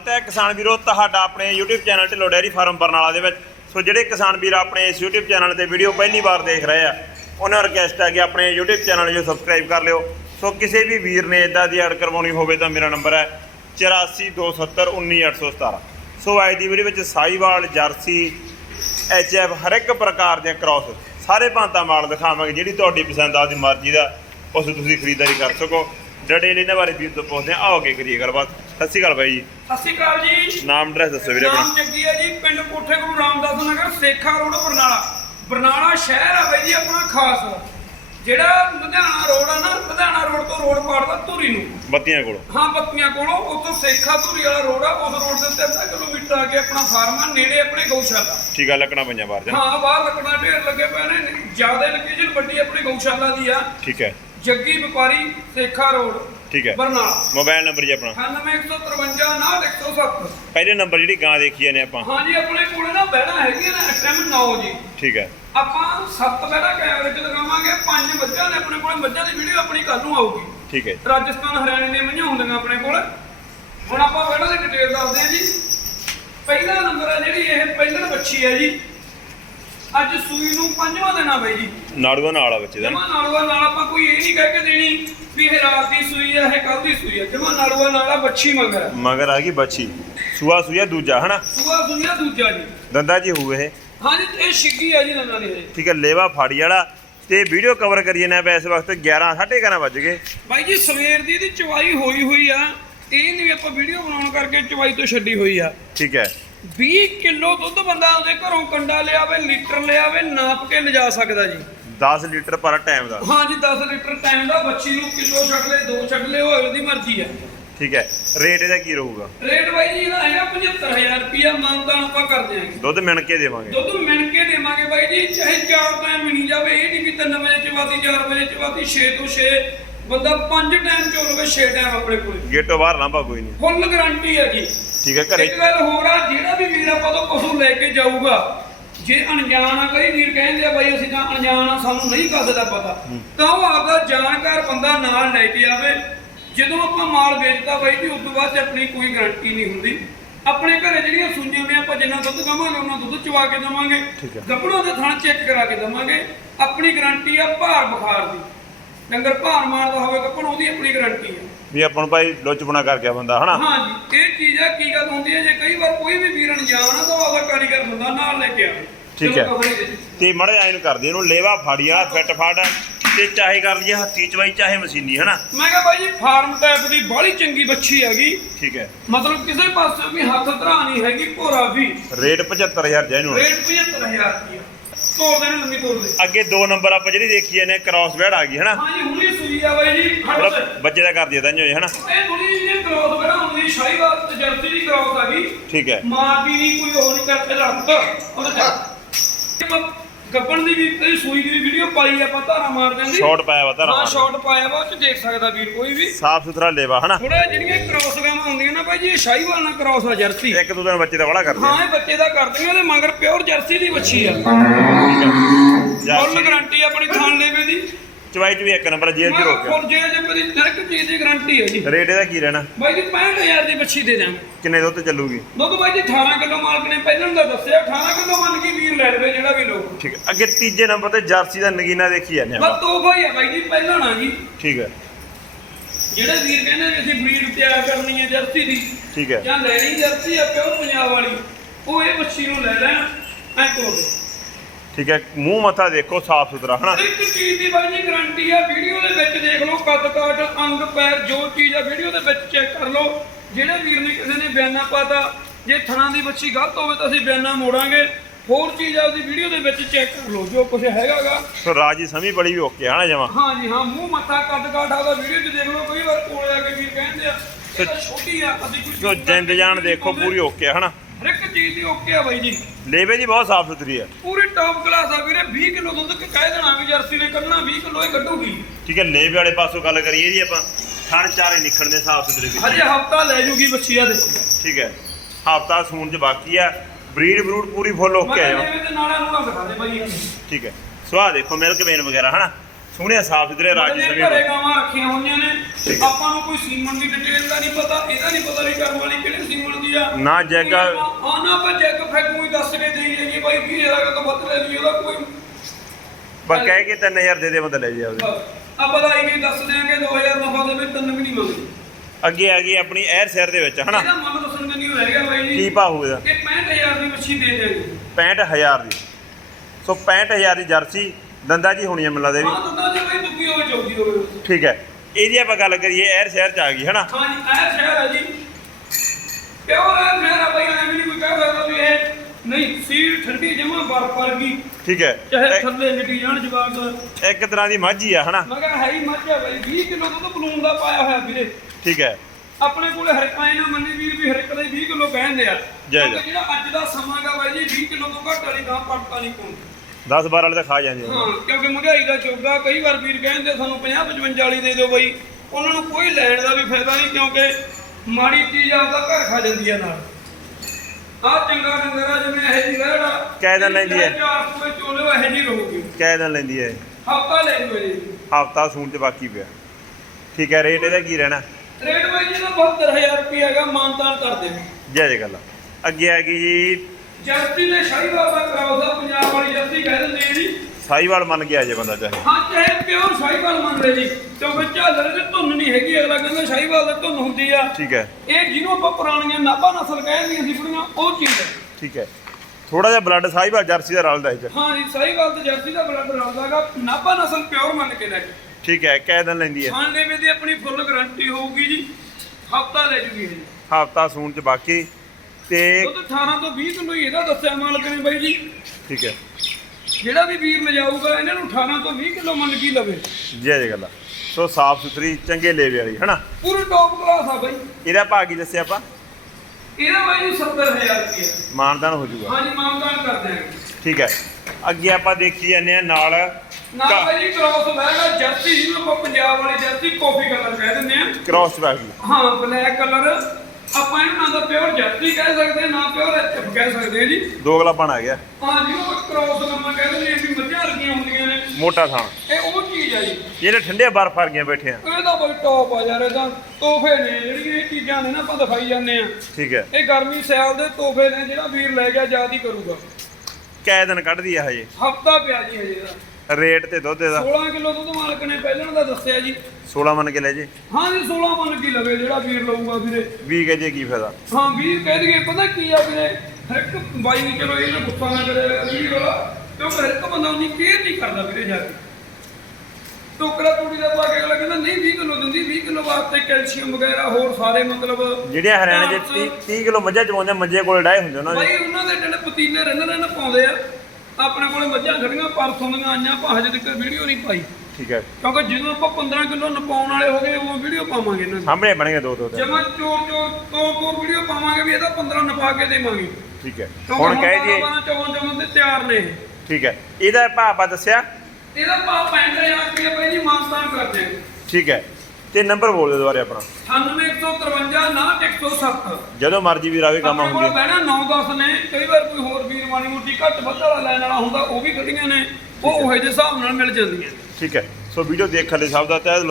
ਸਵਾਗਤ ਹੈ ਕਿਸਾਨ ਵੀਰੋ, ਤੁਹਾਡਾ ਆਪਣੇ YouTube channel Dhillon dairy farm Barnala ਦੇ ਵਿੱਚ। ਸੋ ਜਿਹੜੇ ਕਿਸਾਨ ਵੀਰ ਆਪਣੇ ਇਸ YouTube ਚੈਨਲ ਤੇ ਵੀਡੀਓ ਪਹਿਲੀ ਵਾਰ ਦੇਖ ਰਹੇ ਆ, ਉਹਨਾਂ ਨੂੰ ਰਿਕਵੈਸਟ ਹੈ ਕਿ ਆਪਣੇ YouTube ਚੈਨਲ ਨੂੰ ਸਬਸਕ੍ਰਾਈਬ ਕਰ ਲਿਓ। ਸੋ ਕਿਸੇ ਵੀ ਵੀਰ ਨੇ ਇਦਾਂ ਦੀ ਐਡ ਕਰਵਾਉਣੀ ਹੋਵੇ ਤਾਂ ਮੇਰਾ ਨੰਬਰ ਹੈ 8427191817 ਸੋ ਅੱਜ ਦੀ ਵੀਡੀਓ ਵਿੱਚ ਸਾਈਵਾਲ ਜਰਸੀ ਐਚਐਫ ਹਰ ਇੱਕ ਪ੍ਰਕਾਰ ਦੇ ਕ੍ਰਾਸ ਸਾਰੇ ਭਾਂਤਾਂ ਮਾਲ ਦਿਖਾਵਾਂਗੇ, ਜਿਹੜੀ ਤੁਹਾਡੀ ਪਸੰਦ ਆ ਦੀ ਮਰਜ਼ੀ ਦਾ, ਉਸ ਤੁਸੀਂ ਖਰੀਦਦਾਰੀ ਕਰ ਸਕੋ। ਡਿਟੇਲ ਇਹਨਾਂ ਬਾਰੇ ਵੀਰ ਤੋਂ ਪੁੱਛਦੇ ਆ ਆਓ ਅੱਗੇ ਕਰੀਏ ਗੱਲਬਾਤ। ਸਤਿ ਸ਼੍ਰੀ ਅਕਾਲ ਬਾਈ ਜੀ। ਸਤਿ ਸ਼੍ਰੀ ਅਕਾਲ ਜੀ। ਨਾਮ ਐਡਰੈਸ ਦੱਸੋ ਵੀਰੇ ਨਾਮ ਆਪਣਾ ਜੱਗੀ ਹੈ ਜੀ ਪਿੰਡ ਕੋਠੇ ਗੁਰੂ ਰਾਮਦਾਸ ਨਗਰ ਸੇਖਾ ਰੋਡ ਬਰਨਾਲਾ। ਬਰਨਾਲਾ ਸ਼ਹਿਰ ਆ ਬਈ ਜੀ ਆਪਣਾ ਖਾਸ। ਜਿਹੜਾ ਲੁਧਿਆਣਾ ਰੋਡ ਆ ਨਾ ਲੁਧਿਆਣਾ ਰੋਡ ਤੋਂ ਰੋਡ ਪਾੜਦਾ ਧੂਰੀ ਨੂੰ। ਬੱਤੀਆਂ ਕੋਲ। ਹਾਂ ਬੱਤੀਆਂ ਕੋਲੋਂ। ਉੱਥੋਂ ਸੇਖਾ ਧੂਰੀ ਵਾਲਾ ਰੋਡ ਆ ਉਸ ਰੋਡ ਦੇ ਉੱਤੇ ਅੱਧਾ ਕਿਲੋਮੀਟਰ ਆ ਕੇ ਆਪਣਾ ਫਾਰਮ ਆ ਨੇੜੇ ਆਪਣੇ ਗਊਸ਼ਾਲਾ। ਠੀਕ ਆ ਲੱਕਣਾ ਪੰਜਾਂ ਬਾਹਰ ਜਾ ਹਾਂ ਬਾਹਰ ਲੱਕੜਾਂ ਢੇਰ ਲੱਗੇ ਪਏ ਨੇ ਜ਼ਿਆਦਾ ਲੋਕੇਸ਼ਨ ਵੱਡੀ ਆਪਣੀ ਗਊਸ਼ਾਲਾ ਦੀ ਆ। ਠੀਕ ਹੈ। ਜੱਗੀ ਵਪਾਰੀ ਸੇਖਾ ਰੋਡ। ਠੀਕ ਹੈ। ਬਰਨਾਲਾ। ਮੋਬਾਈਲ ਨੰਬਰ ਜੀ ਆਪਣਾ। 9153 ਨਾਲ 107 ਪਹਿਲੇ ਨੰਬਰ ਜਿਹੜੀ ਗਾਂ ਦੇਖੀ ਨੇ ਆਪਾਂ। ਹਾਂਜੀ ਆਪਣੇ ਕੋਲੇ ਨਾ ਬਹਿਣਾ ਹੈਗੀਆਂ ਨੇ ਟਾਈਮ 9 ਜੀ। ਠੀਕ ਹੈ। ਆਪਾਂ ਸੱਤ ਬਹਿਣਾ ਕੈਮਰੇ 'ਚ ਲਗਾਵਾਂਗੇ ਪੰਜ ਮੱਝਾਂ ਨੇ ਆਪਣੇ ਕੋਲੇ। ਮੱਝਾਂ ਦੀ ਵੀਡੀਓ ਆਪਣੀ ਕੱਲ ਨੂੰ ਆਊਗੀ। ਠੀਕ ਹੈ। ਰਾਜਸਥਾਨ ਹਰਿਆਣੇ ਦੀਆਂ ਮੱਝਾਂ ਹੁੰਦੀਆਂ ਆਪਣੇ ਕੋਲ। ਹੁਣ ਆਪਾਂ ਬਹਿਣਾ ਦੀ ਡਿਟੇਲ ਦੱਸਦੇ ਹਾਂ ਜੀ। ਪਹਿਲਾ ਨੰਬਰ ਹੈ ਜਿਹੜੀ ਇਹ ਪਹਿਲਣ ਬੱਚੀ ਹੈ ਜੀ। ਅੱਜ ਸੂਈ ਨੂੰ ਪੰਜਵਾਂ ਦਿਨ ਆ ਬਈ ਜੀ। ਨਾੜੂਆ ਨਾਲ ਆ ਬੱਚੇ ਦਾ। ਜਮਾ ਨਾਲੂਆ ਨਾਲ ਆਪਾਂ ਕੋਈ ਇਹ ਨਹੀਂ ਕਹਿ ਕੇ ਦੇਣੀ ਵੀ ਇਹ ਰਾਤ ਦੀ ਸੂਈ ਹੈ ਇਹ ਕੱਲ ਦੀ ਸੂਈ ਹੈ ਜਮਾ ਨਾਲੂਆ ਨਾਲ ਆ ਬੱਚੀ ਮੰਗਰ ਮਗਰ ਆ ਗਈ ਬੱਚੀ। ਸੂਆ ਸੂਆ ਦੂਜਾ ਹਨਾ? ਸੂਆ ਦੁਨੀਆ ਦੂਜਾ ਜੀ। ਦੰਦਾ ਜੀ ਹੋਊ ਇਹ। ਹਾਂਜੀ ਇਹ ਛਿੱਗੀ ਹੈ ਜੀ ਨੰਨਾਂ ਦੀ ਇਹ। ਠੀਕ ਹੈ ਲੇਵਾ ਫਾੜੀ ਵਾਲਾ। ਤੇ ਵੀਡੀਓ ਕਵਰ ਕਰੀਏ ਨਾ ਇਸ ਵਕਤ 11 11:30 ਵੱਜ ਗਏ। ਬਾਈ ਜੀ ਸਵੇਰ ਦੀ ਇਹਦੀ ਚਵਾਈ ਹੋਈ ਹੋਈ ਆ। ਇਹ ਨਹੀਂ ਵੀ ਆਪਾਂ ਵੀਡੀਓ ਬਣਾਉਣ ਕਰਕੇ ਚਵਾਈ ਤੋਂ ਛੱਡੀ ਹੋਈ ਆ। ਠੀਕ ਹੈ। 20 ਕਿਲੋ ਦੁੱਧ ਬੰਦਾ ਉਹਦੇ ਘਰੋਂ ਕੰਡਾ ਲਿਆਵੇ ਲੀਟਰ ਲਿਆਵੇ ਨਾਪ ਕੇ ਲਿਜਾ ਸਕਦਾ ਜੀ। 10 ਲੀਟਰ ਪਰ ਟਾਈਮ ਦਾ। ਹਾਂ ਜੀ 10 ਲੀਟਰ ਟਾਈਮ ਦਾ ਬੱਚੀ ਨੂੰ ਕਿਲੋ ਛੱਡ ਲੈ ਦੋ ਛੱਡ ਲੈ ਹੋਏ ਉਹਦੀ ਮਰਜ਼ੀ ਆ। ਠੀਕ ਹੈ ਰੇਟ ਇਹਦਾ ਕੀ ਰਹੂਗਾ? ਰੇਟ ਬਾਈ ਜੀ ਇਹਦਾ ਹੈਗਾ 75000 ਰੁਪਿਆ ਮਾਨਦਾਨ ਆਪਾਂ ਕਰ ਦਿਆਂਗੇ ਦੁੱਧ ਮਿਣ ਕੇ ਦੇਵਾਂਗੇ। ਦੁੱਧ ਮਿਣ ਕੇ ਦੇਵਾਂਗੇ ਬਾਈ ਜੀ ਚਾਹੇ ਚਾਰ ਟਾਈਮ ਮਿਣੀ ਜਾਵੇ ਇਹ ਨਹੀਂ ਵੀ 3 ਵਜੇ ਚਵਾਤੀ 4 ਵਜੇ ਚਵਾਤੀ 6 ਤੋਂ 6 ਬੰਦਾ 5 ਟਾਈਮ ਚੋ ਲਵੇ 6 ਟਾਈਮ ਆਪਣੇ ਕੋਲੇ। ਗੇਟੋਂ ਬਾਹਰ ਲਾਂਭਾ ਕੋਈ ਨਹੀਂ। ਫੁੱਲ ਗਾਰੰਟੀ ਹੈ ਜੀ ਠੀਕ ਹੈ ਘਰੇ। ਇੱਕ ਗੱਲ ਹੋਰ ਆ ਜਿਹੜਾ ਵੀ ਵੀਰ ਆਪਾਂ ਤੋਂ ਪਸ਼ੂ ਲੈ ਕੇ ਜਾਊਗਾ ਜੇ ਅਣਜਾਣ ਆ ਕਈ ਵੀਰ ਕਹਿੰਦੇ ਆ ਬਾਈ ਅਸੀਂ ਤਾਂ ਅਣਜਾਣ ਆ ਸਾਨੂੰ ਨਹੀਂ ਕਦ ਦਾ ਪਤਾ। ਤਾਂ ਉਹ ਆਪਦਾ ਜਾਣਕਾਰ ਬੰਦਾ ਨਾਲ ਲੈ ਕੇ ਆਵੇ। ਜਦੋਂ ਆਪਾਂ ਮਾਲ ਵੇਚਦਾ ਬਾਈ ਜੀ ਉਸ ਤੋਂ ਬਾਅਦ ਆਪਣੀ ਕੋਈ ਗਾਰੰਟੀ ਨਹੀਂ ਹੁੰਦੀ। ਆਪਣੇ ਘਰੇ ਜਿਹੜੀਆਂ ਸੂਈਆਂ ਨੇ ਆਪਾਂ ਜਿੰਨਾ ਦੁੱਧ ਕਮਾਂਗੇ ਉਹਨਾਂ ਦੁੱਧ ਚਵਾ ਕੇ ਦਵਾਂਗੇ। ਗੱਭਣੋਂ ਦੇ ਥਣ ਚੈੱਕ ਕਰਾ ਕੇ ਦਵਾਂਗੇ। ਆਪਣੀ ਗਾਰੰਟੀ ਆ ਭਾਰ ਬੁਖਾਰ ਦੀ। ਡੰਗਰ ਭਾਰ ਮਾਰਦਾ ਹੋਵੇ ਗੱਭਣ ਉਹਦੀ ਆਪਣੀ ਗਾਰੰਟੀ ਆ ਵੀ ਆਪਾਂ ਨੂੰ ਭਾਈ ਲੁੱਚਪਣਾ ਕਰ ਗਿਆ ਬੰਦਾ ਹਨਾ? ਹਾਂਜੀ ਇਹ ਚੀਜ਼ ਆ ਕੀ ਗੱਲ ਹੁੰਦੀ ਹੈ ਜੇ ਕਈ ਵਾਰ ਕੋਈ ਵੀ ਵੀਰ ਅਣਜਾਣ ਆ ਤਾਂ ਉਹ ਆਪਦਾ ਕਾਰੀਗਰ ਬੰਦਾ ਨਾਲ ਲੈ ਕੇ ਆਵੇ। ਠੀਕ ਹੈ। ਦੇ। ਤੇ ਮੜੇ ਆਏ ਨੂੰ ਕਰਦੇ ਇਹਨੂੰ ਲੇਵਾ ਫਾੜੀ ਵਾਲਾ ਫਿੱਟ ਫਾੜ ਤੇ ਚਾਹੇ ਕਰ ਲਈਏ ਹੱਥੀ ਚਵਾਈ ਚਾਹੇ ਮਸ਼ੀਨੀ ਹਨਾ? ਮੈਂ ਕਿਹਾ ਬਾਈ ਜੀ ਫਾਰਮ ਟਾਈਪ ਦੀ ਬਾਹਲੀ ਚੰਗੀ ਬੱਚੀ ਹੈਗੀ। ਠੀਕ ਹੈ। ਮਤਲਬ ਕਿਸੇ ਪਾਸੇ ਵੀ ਹੱਥ ਧਰਾ ਨਹੀਂ ਹੈਗੀ ਭੋਰਾ ਵੀ। ਰੇਟ 75000 ਜੈ ਇਹਨੂੰ। ਰੇਟ 75000 ਰੁਪਇਆ। ਤੋੜ ਦੇ ਨੰਮੀ ਤੋੜ ਦੇ। ਅੱਗੇ ਦੋ ਨੰਬਰ ਆਪਾਂ ਜਿਹੜੀ ਦੇਖੀ ਨੇ ਕ੍ਰਾਸ ਵੈੜ ਆ ਗਈ ਹਨਾ? ਹਾਂਜੀ ਹੁਣੀ ਸੂਈ ਆ ਬਾਈ ਜੀ ਹਟ ਥੋੜਾ ਬੱਚੇ ਦਾ ਕਰ ਦਿਆ ਤਾਂ ਹਨਾ? ਇਹ ਥੋੜੀ ਜਿਹੀ ਗਰੋਥ ਬਣਾਉਣ ਦੀ ਸ਼ਾਹੀਵਾਲ ਤੇ ਜਰਸੀ ਦੀ ਗਰੋਥ ਆ ਗਈ। ਠੀਕ ਹੈ। ਮਾਰਦੀ ਨਹੀਂ ਕੋਈ ਉਹ ਨਹੀਂ ਕਰਕੇ ਰੱਖ ਉਹਦੇ ਤੇ ਗੱਪਣ ਦੀ ਵੀ ਤੇ ਸੂਈ ਦੀ ਵੀਡੀਓ ਪਾਈ ਆਪਾਂ ਧਾਰਾ ਮਾਰ ਦਿੰਦੀ ਸ਼ਾਰਟ ਪਾਇਆ ਵਾ ਹਾਂ ਧਾਰਾ ਸ਼ਾਟ ਪਾਇਆ ਵਾ ਉਹ ਚ ਦੇਖ ਸਕਦਾ ਵੀਰ ਕੋਈ ਵੀ। ਸਾਫ਼ ਸੁਥਰਾ ਲੇਵਾ ਹਨਾ? ਥੋੜਾ ਜਿਹੜੀਆਂ ਕ੍ਰਾਸ ਗਾਵਾਂ ਹੁੰਦੀਆਂ ਨਾ ਭਾਈ ਜੀ ਇਹ ਸ਼ਾਹੀਵਾਲ ਨਾਲ ਕ੍ਰਾਸ ਆ ਜਰਸੀ। ਇੱਕ ਦੋ ਦਿਨ ਬੱਚੇ ਦਾ ਬੜਾ ਕਰਦੇ ਆ। ਹਾਂ ਇਹ ਬੱਚੇ ਦਾ ਕਰਦੀਆਂ ਉਹਦੇ ਮਗਰ ਪਿਓਰ ਜਰਸੀ ਦੀ ਵੱਛੀ ਆ। ਠੀਕ ਹੈ ਫੁੱਲ ਗਾਰੰਟੀ ਆਪਣੀ ਥਾਣ ਲੇਵੇ ਦੀ। ਚਵਾਈ ਚ ਵੀ ਇੱਕ ਨੰਬਰ ਜੇਲ੍ਹ ਚ ਰੋਕਿਆ ਫੁੱਲ ਜੇ ਜੇ ਮੇਰੀ ਹਰ ਇੱਕ ਚੀਜ਼ ਦੀ ਗਾਰੰਟੀ ਹੈ ਜੀ। ਰੇਟ ਇਹਦਾ ਕੀ ਰਹਿਣਾ? ਬਾਈ ਜੀ 65000 ਦੀ ਵੱਛੀ ਦੇ ਦਾਂਗੇ ਕਿੰਨੇ ਦੁੱਧ ਚੱਲੂਗੀ? ਦੁੱਧ ਬਾਈ ਜੀ 18 ਕਿਲੋ ਮਾਲਕ ਨੇ ਪਹਿਲਾਂ ਦਾ ਦੱਸਿਆ 18 ਕਿਲੋ ਮੰਨ ਕੇ ਵੀਰ ਲੈ ਲਵੇ ਜਿਹੜਾ ਵੀ ਲੋਕ ਠੀਕ ਹੈ। ਅੱਗੇ ਤੀਜੇ ਨੰਬਰ ਤੇ ਜਰਸੀ ਦਾ ਨਗੀਨਾ ਦੇਖੀ ਜਾਂਦੇ ਬਸ ਆਪਾਂ ਤੋਹਫਾ ਹੀ ਆ ਬਾਈ ਜੀ ਪਹਿਲਾਂ ਨਾ ਜੀ। ਠੀਕ ਹੈ। ਜਿਹੜੇ ਵੀਰ ਕਹਿੰਦੇ ਵੀ ਅਸੀਂ ਬਰੀਡ ਤਿਆਰ ਕਰਨੀ ਹੈ ਜਰਸੀ ਦੀ ਠੀਕ ਹੈ। ਜਾਂ ਲੈਣੀ ਜਰਸੀ ਆ ਪਿਓਰ ਪੰਜਾਬ ਵਾਲੀ ਉਹ ਇਹ ਬੱਚੀ ਨੂੰ ਲੈ ਲੈਣ ਐ ਤੋੜ ਦੇ ਠੀਕ ਹੈ ਮੂੰਹ ਮੱਥਾ ਦੇਖੋ ਸਾਫ਼ ਸੁਥਰਾ ਹਨਾ? ਇੱਕ ਚੀਜ਼ ਦੀ ਬਾਈ ਜੀ ਗਾਰੰਟੀ ਆ ਵੀਡੀਓ ਦੇ ਵਿੱਚ ਦੇਖ ਲਓ ਕੱਦ ਕਾਟ ਅੰਗ ਪੈਰ ਜੋ ਚੀਜ਼ ਆ ਵੀਡੀਓ ਦੇ ਵਿੱਚ ਚੈੱਕ ਕਰ ਲਓ। ਜਿਹੜੇ ਵੀਰ ਨੇ ਕਿਸੇ ਨੇ ਬਿਆਨਾ ਪਾਤਾ ਜੇ ਥਣਾ ਦੀ ਬੱਚੀ ਗਲਤ ਹੋਵੇ ਤਾਂ ਅਸੀਂ ਬਿਆਨਾ ਮੋੜਾਂਗੇ। ਹੋਰ ਚੀਜ਼ ਆਪਦੀ ਵੀਡੀਓ ਦੇ ਵਿੱਚ ਚੈੱਕ ਕਰ ਲਓ ਜੋ ਕੁਝ ਹੈਗਾਗਾ। ਸੋ ਰਾਜੀ ਸਮੀ ਬੜੀ ਵੀ ਓਕੇ ਹਨਾ ਜਮਾ? ਹਾਂ ਜੀ ਹਾਂ ਮੂੰਹ ਮੱਥਾ ਕੱਦ ਕਾਟ ਆਦਾ ਵੀਡੀਓ 'ਚ ਦੇਖ ਲਓ ਕਈ ਵਾਰ ਕੋਲ ਆ ਕੇ ਵੀਰ ਕਹਿੰਦੇ ਆ ਇਹ ਤਾਂ ਛੋਟੀ ਆ ਅਸੀਂ ਕੁਝ ਸੋ ਜਿੰਦ ਜਾਨ ਦੇਖੋ ਪੂਰੀ ਓਕੇ ਹਨਾ? ਚੀਜ਼ ਦੀ ਓਕੇ ਆ ਬਾਈ ਜੀ। ਲੇਵੇ ਦੀ ਬਹੁਤ ਸਾਫ਼ ਸੁਥਰੀ ਆ। ਪੂਰੀ ਟੌਪ ਕਲਾਸ ਆ ਵੀਰੇ 20 ਕਿਲੋ ਦੁੱਧ ਕਿ ਕਹਿ ਦੇਣਾ ਵੀ ਜਰਸੀ ਨੇ ਕੱਢਣਾ 20 ਕਿਲੋ ਇਹ ਕੱਢੂਗੀ। ਠੀਕ ਹੈ ਲੇਵੇ ਵਾਲੇ ਪਾਸੋਂ ਗੱਲ ਕਰੀਏ ਜੀ ਆਪਾਂ ਥਣ ਚਾਰੇ ਨਿਖੜਦੇ ਸਾਫ਼ ਸੁਥਰੇ ਵਿੱਚ। ਹਜੇ ਹਫਤਾ ਲੈ ਜੂਗੀ ਬੱਚੀ ਆ ਦੇਖੋ। ਠੀਕ ਹੈ ਹਫਤਾ ਸੂਣ ਚ ਬਾਕੀ ਆ ਬਰੀਡ ਬਰੂਡ ਪੂਰੀ ਫੁੱਲ ਮੈਂ ਓਕੇ ਆ। ਕਹਿੰਦੇ ਤੇ ਨਾਲਾ ਨੂਲਾ ਦਿਖਾ ਦੇ ਬਾਈ ਇਹਨੂੰ। ਠੀਕ ਹੈ ਸੋ ਆਹ ਦੇਖੋ ਮਿਲਕ ਵੇਨ ਵਗੈਰਾ ਹਨਾ? ਸੋਹਣੀਆਂ ਸਾਫ਼ ਸੁਥਰੇ ਰਾਜੀ ਸਮੇਂ ਘਰੇ ਗਾਵਾਂ ਰੱਖੀਆਂ ਹੋਈਆਂ ਨੇ। ਆਪਾਂ ਨੂੰ ਕੋਈ ਸੀਮਨ ਦੀ ਡਿਟੇਲ ਦਾ ਨਹੀਂ ਪਤਾ ਇਹਦਾ ਨਹੀਂ ਪਤਾ ਵੀ ਕਰਮ ਵਾਲੀ ਕਿਹੜੇ ਸੀਮਨ ਦੀ ਆ। ਨਾ ਜੈਗਾ ਆ ਨਾ ਆਪਾਂ ਜੈਕ ਫੈਕੂ ਹੀ ਦੱਸ ਕੇ ਦੇਈ ਜਾਈਏ ਬਾਈ ਕੀ ਇਹਦਾ ਤਾਂ ਵੱਧ ਲੈ ਲਈ ਉਹਦਾ ਕੋਈ ਬਸ ਕਹਿ ਕੇ 3000 ਦੇ ਦੇ ਬੰਦਾ ਲੈ ਜਾ ਉਹਦੇ ਆਪਾਂ ਤਾਂ ਇਹ ਦੱਸ ਦਿਆਂਗੇ 2000 ਨਫਾ ਦੇ ਵਿੱਚ ਤਿੰਨ ਵੀ ਨਹੀਂ ਮੰਗਦੇ। ਅੱਗੇ ਆ ਗਈ ਆਪਣੀ ਐਰ ਸ਼ਹਿਰ ਦੇ ਵਿੱਚ ਹਨਾ? ਇਹਦਾ ਦੱਸਣ ਦਾ ਨਹੀਂ ਕੀ ਜੀ। ਭਾਅ ਹੋਊ ਇਹਦਾ? ਕਿ 65000 ਦੀ ਮੱਛੀ ਦੇ ਦੇਣਗੇ 65000 ਦੀ। ਸੋ 65000 ਦੀ ਜਰਸੀ ਦੰਦਾ ਜੀ ਹੋਣੀ ਹੈ ਮਿਲਾ ਦੇ ਵੀ। ਹਾਂ ਤਾਂ ਜੇ ਬਾਈ ਦੁੱਗੀ ਹੋਵੇ ਚੌਕੀ ਹੋਵੇ। ਠੀਕ ਹੈ। ਇਹਦੀ ਆਪਾਂ ਗੱਲ ਕਰੀਏ ਐਰ ਸ਼ਹਿਰ ਚ ਆ ਗਈ ਹਨਾ? ਹਾਂ ਜੀ ਇਹ ਸ਼ਹਿਰ ਹੈ ਜੀ। ਕਿਉਂ ਇਹ ਸ਼ਹਿਰ ਆ ਬਾਈ ਐਵੇਂ ਨਹੀਂ ਕੋਈ ਕਹਿ ਸਕਦਾ ਵੀ ਇਹ ਨਹੀਂ ਸੀਲ ਠੰਡੀ ਜਮਾ ਬਰਫ ਵਰਗੀ। ਠੀਕ ਹੈ। ਚਾਹੇ ਇੱਕ- ਥੱਲੇ ਲਿਟੀ ਜਾਣ ਜਵਾਬ ਇੱਕ ਤਰ੍ਹਾਂ ਦੀ ਮਾਝੀ ਆ ਹਨਾ? ਮੈਂ ਕਿਹਾ ਹੈ ਹੀ ਮੱਝ ਆ ਬਾਈ 20 ਕਿਲੋ ਦੁੱਧ ਬਲੂਨ ਦਾ ਪਾਇਆ ਹੋਇਆ ਵੀਰੇ। ਠੀਕ ਹੈ। ਆਪਣੇ ਕੋਲੇ ਹਰ ਆਏ ਨਾ ਮੰਨੇ ਵੀਰ ਵੀ ਹਰ ਇੱਕ ਦਾ 20 ਕਿਲੋ ਕਹਿੰਦੇ ਆ। ਜਿਹੜਾ ਅੱਜ ਦਾ ਸਮਾਂ ਗਾ ਬਾਈ ਜੀ 20 ਕਿਲੋ ਤੋਂ ਘੱਟ ਵਾਲੀ ਗਾਂ ਪੜਤਾ ਨਹੀਂ ਪਾਉਂਦੀ 10 12 ਵਾਲੇ ਤਾਂ ਖਾ ਜਾਂਦੇ ਆ। ਹਾਂ ਕਿਉਂਕਿ ਮਹਿੰਗਾਈ ਦਾ ਚੋਗਾ ਕਈ ਵਾਰ ਵੀਰ ਕਹਿੰਦੇ ਸਾਨੂੰ 50 55 ਵਾਲੀ ਦੇ ਦਿਓ ਬਾਈ। ਉਹਨਾਂ ਨੂੰ ਕੋਈ ਲੈਣ ਦਾ ਵੀ ਫਾਇਦਾ ਨਹੀਂ ਕਿਉਂਕਿ ਮਾੜੀ ਚੀਜ਼ ਆਪਦਾ ਘਰ ਖਾ ਜਾਂਦੀ ਆ ਨਾਲ। ਆ ਚੰਗਾ ਡੰਗਰਾ ਜਿਵੇਂ ਇਹ ਜੀ ਰਹਿੜਾ ਕਹਿ ਦਿੰਦੇ ਲੈਂਦੀ ਹੈ। ਚਾਰ ਕੋਈ ਚੋਲੇ ਇਹ ਜੀ ਰਹੂਗੀ। ਕਿਹ ਦਿਨ ਲੈਂਦੀ ਹੈ ਹਫਤਾ ਲੈ ਜੂ ਜੀ ਹਫਤਾ ਸੂਣ ਚ ਬਾਕੀ ਪਿਆ। ਠੀਕ ਹੈ ਰੇਟ ਇਹਦਾ ਕੀ ਰਹਿਣਾ? ਰੇਟ ਬਾਈ ਜੀ ਦਾ 72000 ਰੁਪਏ ਹੈਗਾ ਮਾਨਤਾਨ ਕਰ ਦੇ ਜੈ ਜੈ ਗੱਲ ਅੱਗੇ ਆ ਗਈ ਜੀ ਜਰਸੀ ਦੇ ਸ਼ਾਹੀਵਾਲ ਦਾ ਕਰਾਉ ਦਾ ਪੰਜਾਬ ਵਾਲੀ ਜਰਸੀ ਕਹਿ ਦਿੰਦੇ ਆ ਜੀ। ਸਾਈਵਾਲ ਮੰਨ ਕੇ ਆ ਜੇ ਬੰਦਾ ਚਾਹੇ। ਹਾਂ ਚਾਹੇ ਪਿਓਰ ਸ਼ਾਹੀਵਾਲ ਮੰਨ ਰਹੇ ਜੀ। ਕਿਉਂਕਿ ਝਾਲਰ ਦੇ ਧੁੰਨ ਨਹੀਂ ਹੈਗੀ ਅਗਲਾ ਕਹਿੰਦਾ ਸ਼ਾਹੀਵਾਲ ਦਾ ਧੁੰਨ ਹੁੰਦੀ ਆ। ਠੀਕ ਹੈ। ਇਹ ਜਿਹਨੂੰ ਆਪਾਂ ਪੁਰਾਣੀਆਂ ਨਾਭਾ ਨਸਲ ਕਹਿੰਦੀਆਂ ਸੀ ਬੁੜੀਆਂ ਉਹ ਚੀਜ਼ ਹੈ। ਠੀਕ ਹੈ। ਥੋੜਾ ਜਿਹਾ ਬਲੱਡ ਸਾਈਵਾਲ ਜਰਸੀ ਦਾ ਰਲਦਾ ਇਹ ਚ। ਹਾਂ ਜੀ ਸ਼ਾਹੀਵਾਲ ਤੇ ਜਰਸੀ ਦਾ ਬਲੱਡ ਰਲਦਾਗਾ ਨਾਭਾ ਨਸਲ ਪਿਓਰ ਮੰਨ ਕੇ ਲੈ ਕੇ ਠੀਕ ਹੈ ਕਹਿ ਦਿਨ ਲੈਂਦੀ ਹੈ। ਖਾਣ ਦੇ ਦੀ ਆਪਣੀ ਫੁੱਲ ਗਾਰੰਟੀ ਹੋਊਗੀ ਜੀ। ਹਫਤਾ ਲੈ ਜੂਗੀ ਇਹ। ਹਫਤਾ ਸੂਣ ਚ ਬਾਕੀ ਤੇ ਦੁੱਧ 18 ਤੋਂ 20 ਕਿਲੋ ਹੀ ਇਹਦਾ ਦੱਸਿਆ ਮਾਲਕ ਨੇ ਬਾਈ ਜੀ। ਠੀਕ ਹੈ। ਜਿਹੜਾ ਵੀ ਵੀਰ ਲਿਜਾਊਗਾ ਇਹਨਾਂ ਨੂੰ 18 ਤੋਂ 20 ਕਿਲੋ ਮੰਨ ਕੇ ਲਵੇ। ਜੈ ਜੈ ਗੱਲ ਸੋ ਸਾਫ਼ ਸੁਥਰੀ ਚੰਗੇ ਲੇਵੇ ਵਾਲੀ ਹਨਾ? ਪੂਰੀ ਟੌਪ ਕਲਾਸ ਆ ਬਾਈ। ਇਹਦਾ ਭਾਅ ਕੀ ਦੱਸਿਆ ਆਪਾਂ? ਇਹਦਾ ਬਾਈ ਜੀ 70000 ਰੁਪਏ ਮਾਨਦਾਨ ਹੋ ਜਾਊਗਾ। ਹਾਂਜੀ ਮਾਨਦਾਨ ਕਰ ਦਿਆਂਗੇ। ਠੀਕ ਹੈ। ਅੱਗੇ ਆਪਾਂ ਦੇਖੀ ਜਾਂਦੇ ਆ ਨਾਲ ਨਾ ਬਾਈ ਜੀ ਕ੍ਰੋਸ ਬੈਗਾ ਜਰਸੀ ਜਿਹਨੂੰ ਆਪਾਂ ਪੰਜਾਬ ਵਾਲੀ ਜਰਸੀ ਕਾਫੀ ਕਲਰ ਕਹਿ ਦਿੰਦੇ ਆ ਕ੍ਰਾਸ ਬਾਗੀ ਹਾਂ ਬਲੈਕ ਕਲਰ ਆਪਾਂ ਇਹਨੂੰ ਨਾ ਤਾਂ ਪਿਓਰ ਜਰਸੀ ਕਹਿ ਸਕਦੇ ਨਾ ਪਿਓਰ ਐਚਐਫ ਕਹਿ ਸਕਦੇ ਜੀ। ਦੋ ਅਗਲਾ ਬਣ ਆ ਗਿਆ। ਹਾਂ ਜੀ ਉਹ ਕ੍ਰੋਸ ਨੰਬਰ ਕਹਿ ਦਿੰਦੇ ਆ ਵੀ ਮੱਝਾਂ ਵਰਗੀਆਂ ਹੁੰਦੀਆਂ ਨੇ। ਮੋਟਾ ਥਾਂ। ਇਹ ਉਹ ਚੀਜ਼ ਆ ਜੀ। ਜਿਹੜੇ ਠੰਡੇ ਬਰਫ ਵਰਗੀਆਂ ਬੈਠੇ ਆ। ਇਹ ਤਾਂ ਬਈ ਟੌਪ ਆ ਯਾਰ ਇਹ ਤਾਂ ਤੋਹਫੇ ਨੇ ਜਿਹੜੀਆਂ ਇਹ ਚੀਜ਼ਾਂ ਨੇ ਨਾ ਆਪਾਂ ਦਿਖਾਈ ਜਾਂਦੇ ਆ। ਠੀਕ ਹੈ। ਇਹ ਗਰਮੀ ਸਿਆਲ ਦੇ ਤੋਹਫੇ ਨੇ ਜਿਹੜਾ ਵੀਰ ਲੈ ਗਿਆ ਯਾਦ ਹੀ ਕਰੂਗਾ। ਕੈ ਦਿਨ ਕੱਢਦੀ ਆ ਹਜੇ। ਹਫਤਾ ਪਿਆ ਜੀ ਹਜੇ ਦਾ ਰੇਟ ਤੇ ਦੁੱਧ ਇਹਦਾ। 16 ਕਿਲੋ ਦੁੱਧ ਮਾਲਕ ਨੇ ਪਹਿਲਾਂ ਦਾ ਦੱਸਿਆ ਜੀ। 16 ਮੰਨ ਕੇ ਲੈ ਜੇ। ਹਾਂ ਜੀ 16 ਮੰਨ ਕੀ ਲਵੇ ਜਿਹੜਾ ਵੀਰ ਲਊਗਾ ਵੀਰੇ। 20 ਕੇ ਜੇ ਕੀ ਫਾਇਦਾ। ਹਾਂ ਵੀਰ ਕਹਿ ਦਈਏ ਪਤਾ ਕੀ ਆ ਵੀਰੇ? ਹਰ ਇੱਕ ਬਾਈ ਚਲੋ ਇਹਨੂੰ ਗੁੱਸਾ ਨਾ ਕਰੇ ਵੀਰ ਵਾਲਾ। ਕਿਉਂਕਿ ਹਰ ਇੱਕ ਬੰਦਾ ਉਹਦੀ ਕੇਅਰ ਨਹੀਂ ਕਰਦਾ ਵੀਰੇ ਜਾ ਕੇ। ਟੋਕਰਾ ਤੂੜੀ ਦਾ ਪਾ ਕੇ ਅਗਲਾ ਕਹਿੰਦਾ ਨਹੀਂ 20 ਕਿਲੋ ਦਿੰਦੀ 20 ਕਿਲੋ ਵਾਸਤੇ ਕੈਲਸ਼ੀਅਮ ਵਗੈਰਾ ਹੋਰ ਸਾਰੇ ਮਤਲਬ ਜਿਹੜੀਆਂ ਹਰਿਆਣੇ 'ਚ 30 30 ਕਿਲੋ ਮੱਝਾਂ ਚਵਾਉਂਦੇ ਮੰਜੇ ਕੋਲ ਡਾਏ ਹੁੰਦੇ ਉਹਨਾਂ ਦੇ। ਬਾਈ ਉਹਨਾਂ ਦੇ ਜਿਹੜੇ ਪਤੀਲੇ ਰਹਿੰਦੇ ਰਹਿੰਦੇ ਪਾਉਂਦੇ ਆ। ਆਪਣੇ ਕੋਲੇ ਮੱਝਾਂ ਖੜੀਆਂ ਪਰਸੋਂ ਦੀਆਂ ਆਈਆਂ ਆਪਾਂ ਹਜੇ ਤੱਕ ਵੀਡੀਓ ਨਹੀਂ ਪਾਈ। ਠੀਕ ਹੈ। ਕਿਉਂਕਿ ਜਦੋਂ ਆਪਾਂ 15 ਕਿਲੋ ਨਪਾਉਣ ਵਾਲੇ ਹੋ ਗਏ ਉਹ ਵੀਡੀਓ ਪਾਵਾਂਗੇ ਇਹਨਾਂ ਦੀ। ਸਾਹਮਣੇ ਬਣੇਗੇ ਦੋ ਦੋ ਤੇ ਜਮਾ ਚੋਰ ਚੋਰ ਤੋਂ ਤੋਂ ਵੀਡੀਓ ਪਾਵਾਂਗੇ ਵੀ ਇਹਦਾ 15 ਨਪਾ ਕੇ ਦੇਵਾਂਗੇ। ਠੀਕ ਹੈ। ਹੁਣ ਕਹਿ ਦਈਏ ਬਾਰਾਂ ਚੌਵਨ ਚੌਵਨ ਤੇ ਤਿਆਰ ਨੇ ਇਹ। ਠੀਕ ਹੈ। ਇਹਦਾ ਭਾਅ ਆਪਾਂ ਦੱਸਿਆ ਇਹਦਾ ਭਾਅ 65000 ਰੁਪਏ ਬਾਈ ਜੀ ਮਾਨਤਾਨ ਕਰਦੇ ਠੀਕ ਹੈ। ਤੇ ਨੰਬਰ ਬੋਲ ਦਿਓ ਦੁਬਾਰੇ ਆਪਣਾ। 9153 107 ਜਦੋਂ ਮਰਜ਼ੀ ਵੀ ਰਾਵੇ ਕੰਮ ਹੁੰਦੀ ਬਹਿਣਾ 9-10 ਨੇ। ਕਈ ਵਾਰ ਕੋਈ ਹੋਰ ਵੀਰ ਮਾੜੀ ਮੋਟੀ ਘੱਟ ਵੱਧ ਵਾਲਾ ਲੈਣ ਵਾਲਾ ਹੁੰਦਾ ਉਹ ਵੀ ਖੜੀਆਂ ਨੇ। ਉਹ ਉਹੇ ਜਿਹੇ ਹਿਸਾਬ ਨਾਲ ਮਿਲ ਜਾਂਦੀਆਂ। ਠੀਕ ਹੈ। ਸੋ ਵੀਡੀਓ ਦੇਖ ਲੈ ਸਭ ਦਾ ਤਹਿ